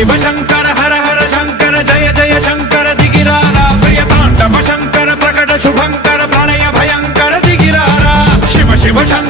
शिव शंकर हर हर शंकर जय जय शंकर दिगिरारा प्रिय तांडव शंकर प्रकट शुभंकर प्रणय भयंकर दिगिरारा शिव शिव शंकर